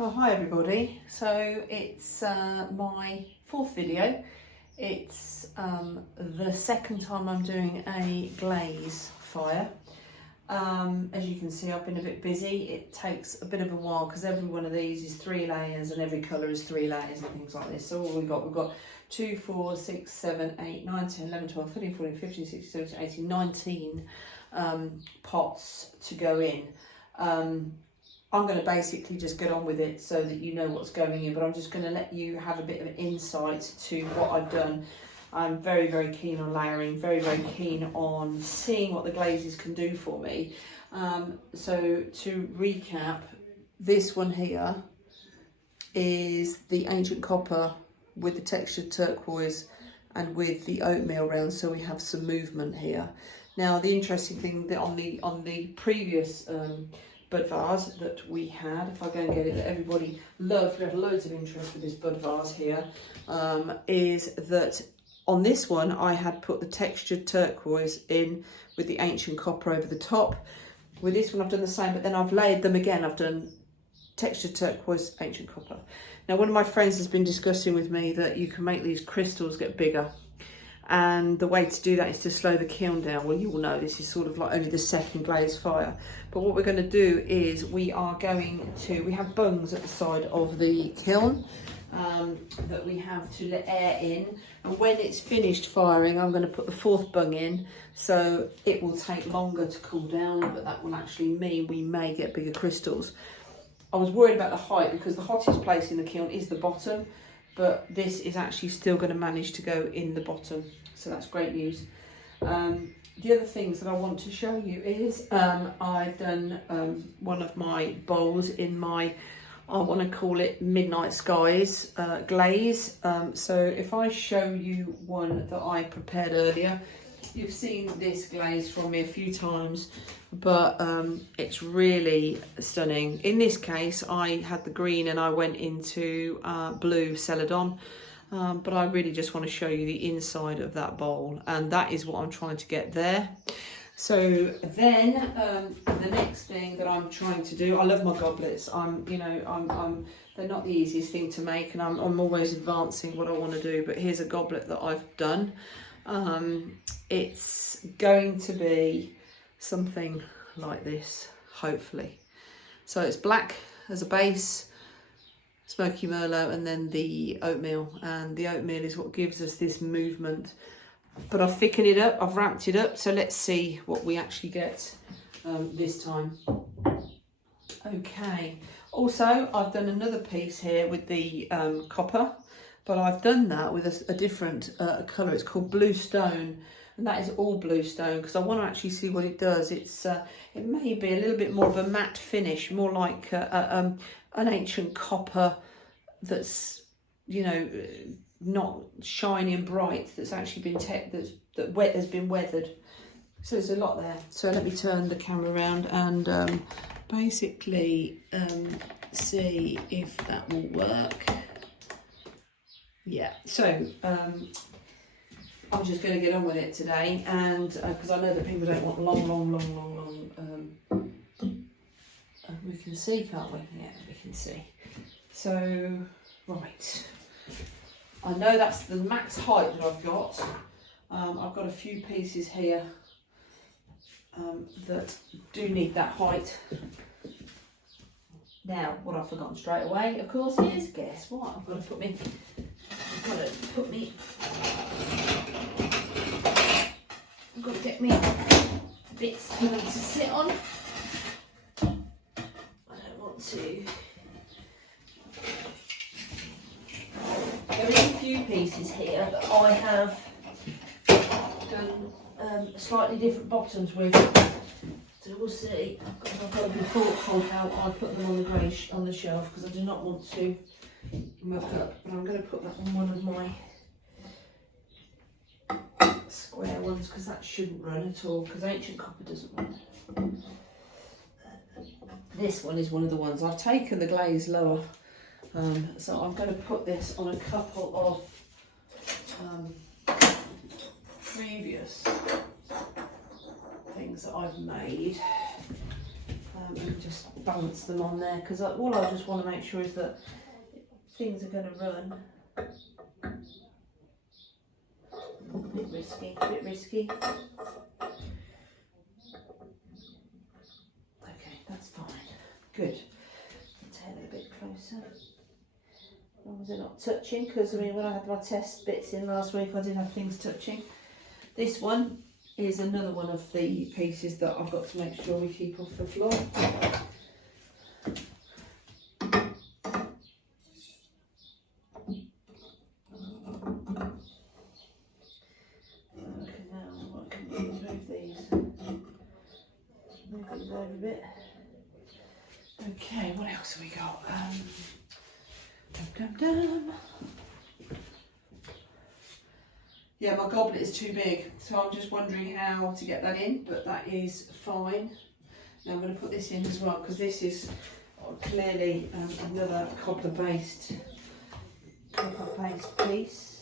Well, hi everybody. So it's my fourth video. It's the second time I'm doing a glaze fire. As you can see, I've been a bit busy. It takes a bit of a while because every one of these is 3 layers and every colour is 3 layers and things like this. So what we've got 2, 4, 6, 7, 8, 9, 10, 11, 12, 13, 14, 15, 16, 17, 18, 19 pots to go in. I'm going to basically just get on with it so that you know what's going in, but I'm just going to let you have a bit of an insight to what I've done. I'm very, very keen on layering, very, very keen on seeing what the glazes can do for me. So to recap, this one here is the ancient copper with the textured turquoise and with the oatmeal round, so we have some movement here. Now the interesting thing that on the previous bud vase that we had, if I go and get it, that everybody loved, we had loads of interest with this bud vase here, is that on this one I had put the textured turquoise in with the ancient copper over the top. With this one I've done the same, but then I've layered them again. I've done textured turquoise, ancient copper. Now one of my friends has been discussing with me that you can make these crystals get bigger, and the way to do that is to slow the kiln down. Well, you all know this is sort of like only the second glaze fire, but what we're going to do is we have bungs at the side of the kiln that we have to let air in, and when it's finished firing I'm going to put the 4th bung in, so it will take longer to cool down, but that will actually mean we may get bigger crystals. I was worried about the height because the hottest place in the kiln is the bottom, but this is actually still going to manage to go in the bottom, so that's great news. The other things that I want to show you is I've done one of my bowls in my, I want to call it Midnight Skies glaze. So if I show you one that I prepared earlier, you've seen this glaze from me a few times, but it's really stunning. In this case I had the green and I went into blue Celadon, but I really just want to show you the inside of that bowl, and that is what I'm trying to get there. So then the next thing that I'm trying to do, I love my goblets. They're not the easiest thing to make, and I'm always advancing what I want to do, but here's a goblet that I've done. It's going to be something like this, hopefully. So it's black as a base, smoky merlot, and then the oatmeal, and the oatmeal is what gives us this movement. But I've thickened it up, I've ramped it up, so let's see what we actually get this time. Okay, also I've done another piece here with the copper, but I've done that with a different colour. It's called Blue Stone, and that is all blue stone because I want to actually see what it does. It may be a little bit more of a matte finish, more like an ancient copper that's, you know, not shiny and bright, that's actually been has been weathered. So there's a lot there. So let me turn the camera around and basically see if that will work. Yeah, so I'm just going to get on with it today, and because I know that people don't want long. We can see, can't we? Yeah, we can see. So, right. I know that's the max height that I've got. I've got a few pieces here that do need that height. Now, what I've forgotten straight away, of course, is, guess what? I've got to put get me bits for them to sit on. I don't want to. There is a few pieces here that I have done slightly different bottoms with, so we'll see. I've got to be thoughtful how I put them on the shelf because I do not want to muck up. But I'm going to put that on one of my square ones because that shouldn't run at all, because ancient copper doesn't run. This one is one of the ones I've taken the glaze lower. So I'm going to put this on a couple of previous things that I've made. and just balance them on there, because all I just want to make sure is that things are going to run. A bit risky, a bit risky. Okay, that's fine. Good. Tail it a bit closer. As long as they're not touching, because I mean, when I had my test bits in last week, I did have things touching. This one is another one of the pieces that I've got to make sure we keep off the floor. Over a bit. Okay, what else have we got? Yeah, my goblet is too big, so I'm just wondering how to get that in, but that is fine. Now I'm going to put this in as well, because this is clearly another copper-based piece.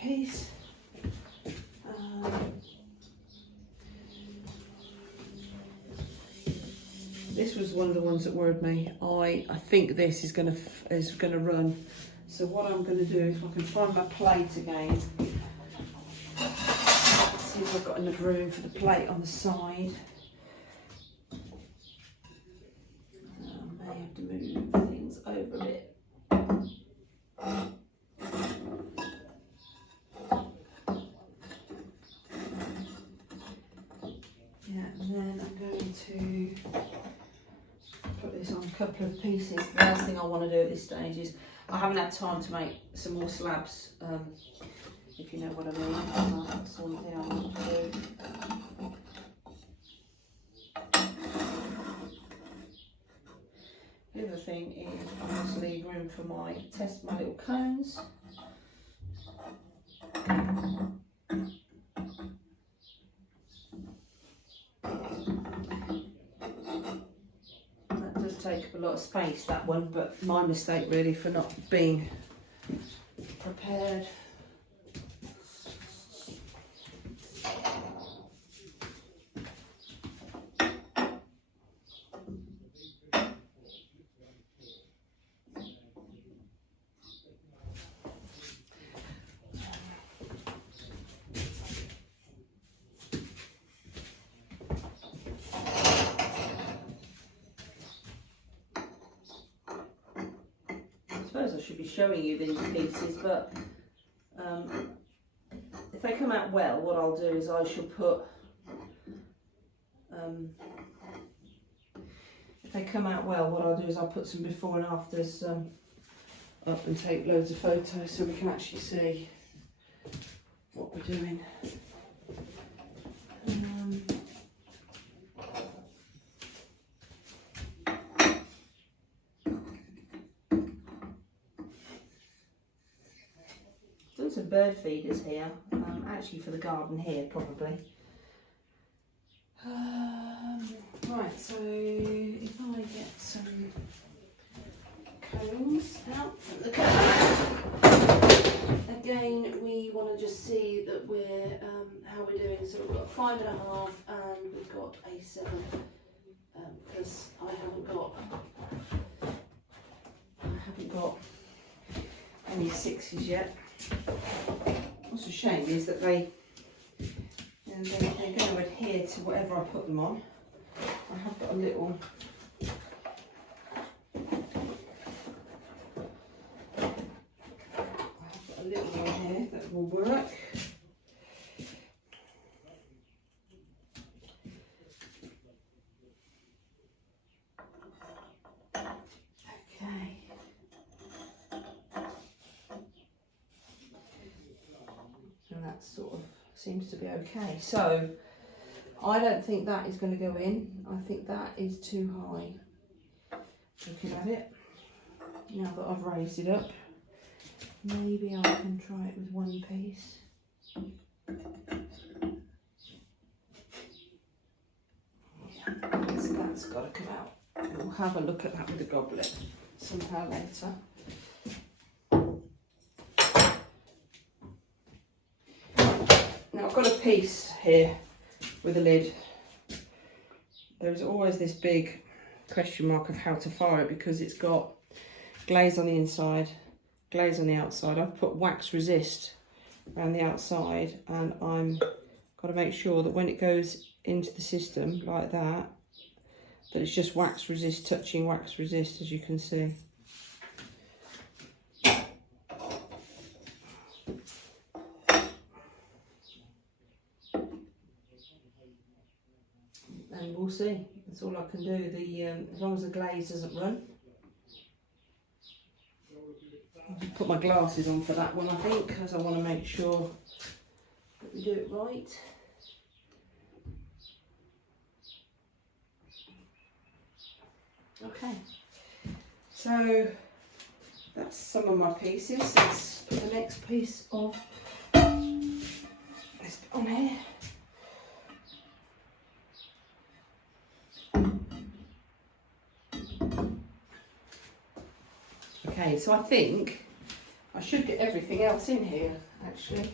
Piece. This was one of the ones that worried me. I think this is gonna run. So what I'm gonna do, if I can find my plate again, see if I've got enough room for the plate on the side. I may have to move things over a bit. And then I'm going to put this on a couple of pieces. The last thing I want to do at this stage is, I haven't had time to make some more slabs, if you know what I mean. That's one thing I want to do. The other thing is I just leave room for my little cones. Take up a lot of space, that one, but my mistake really for not being prepared. I suppose I should be showing you these pieces, but if they come out well, what I'll do is I shall put, if they come out well, what I'll do is I'll put some before and afters up and take loads of photos so we can actually see what we're doing. Some bird feeders here, actually for the garden here probably. Right, so if I get some cones out from the cone, again we want to just see that we're how we're doing. So we've got 5.5 and we've got a 7 because I haven't got any 6s yet. What's a shame is that they're going to adhere to whatever I put them on. I have got a little one here that will work. Sort of seems to be okay. So I don't think that is going to go in. I think that is too high. Looking at it now that I've raised it up, maybe I can try it with one piece. Yeah, that's got to come out. We'll have a look at that with the goblet somehow later. Now I've got a piece here with a lid. There's always this big question mark of how to fire it because it's got glaze on the inside, glaze on the outside. I've put wax resist around the outside, and I'm got to make sure that when it goes into the system like that, that it's just wax resist touching wax resist, as you can see. And we'll see. That's all I can do. As long as the glaze doesn't run. I'll put my glasses on for that one, I think, because I want to make sure that we do it right. Okay, so that's some of my pieces. Let's put the next piece of this on here. Okay, so I think I should get everything else in here, actually.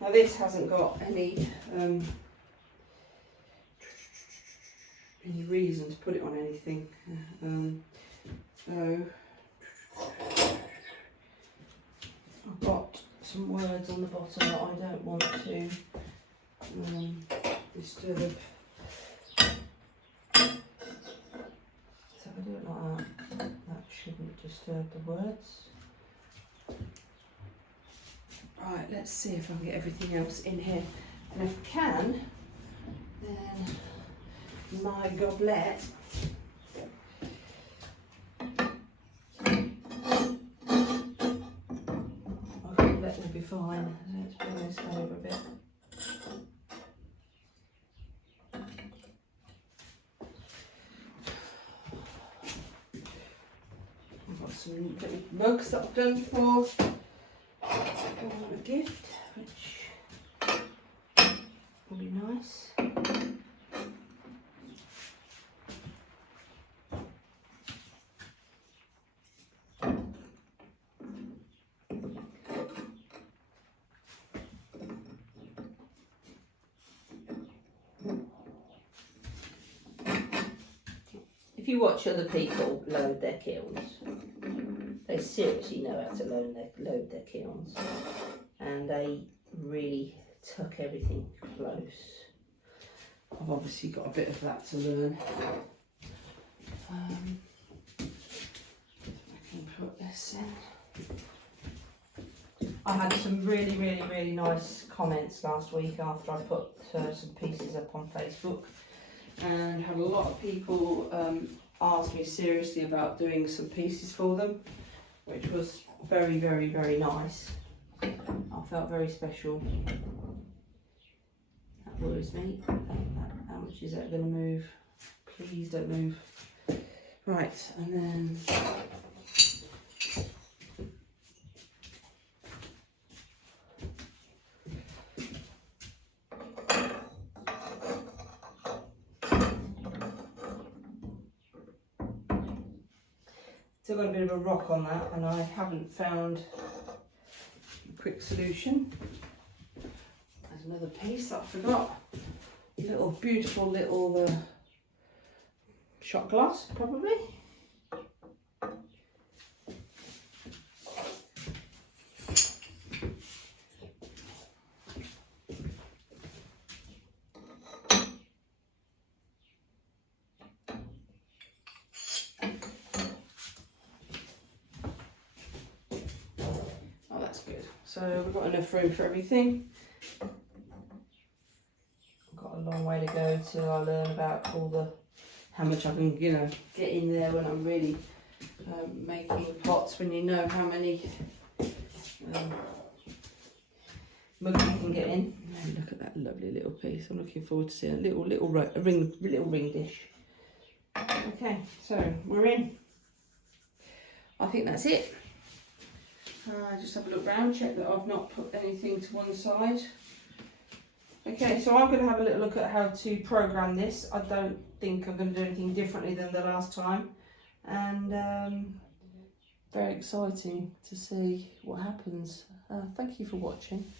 Now this hasn't got any reason to put it on anything. So I've got some words on the bottom that I don't want to disturb. So if I do it like that, that shouldn't disturb the words. Right, let's see if I can get everything else in here. And if I can, then my goblet will be fine. Let's bring this over a bit. I've got some little mugs that I've done for a gift, which will be nice. If you watch other people load their kilns, they seriously know how to load their kilns, and they really tuck everything close. I've obviously got a bit of that to learn. I can put this in. I had some really nice comments last week after I put some pieces up on Facebook, and had a lot of people ask me seriously about doing some pieces for them, which was very nice. I felt very special. That worries me. How much is that going to move? Please don't move. Right, and then still got a bit of a rock on that, and I haven't found a quick solution. There's another piece that I forgot. Little beautiful little shot glass, probably. So we've got enough room for everything. I've got a long way to go till I learn about how much I can, get in there when I'm really making pots. When you know how many mugs you can get in. And look at that lovely little piece. I'm looking forward to seeing a little ring dish. Okay, so we're in. I think that's it. Just have a look round, check that I've not put anything to one side. Okay, so I'm going to have a little look at how to program this. I don't think I'm going to do anything differently than the last time. And very exciting to see what happens. Thank you for watching.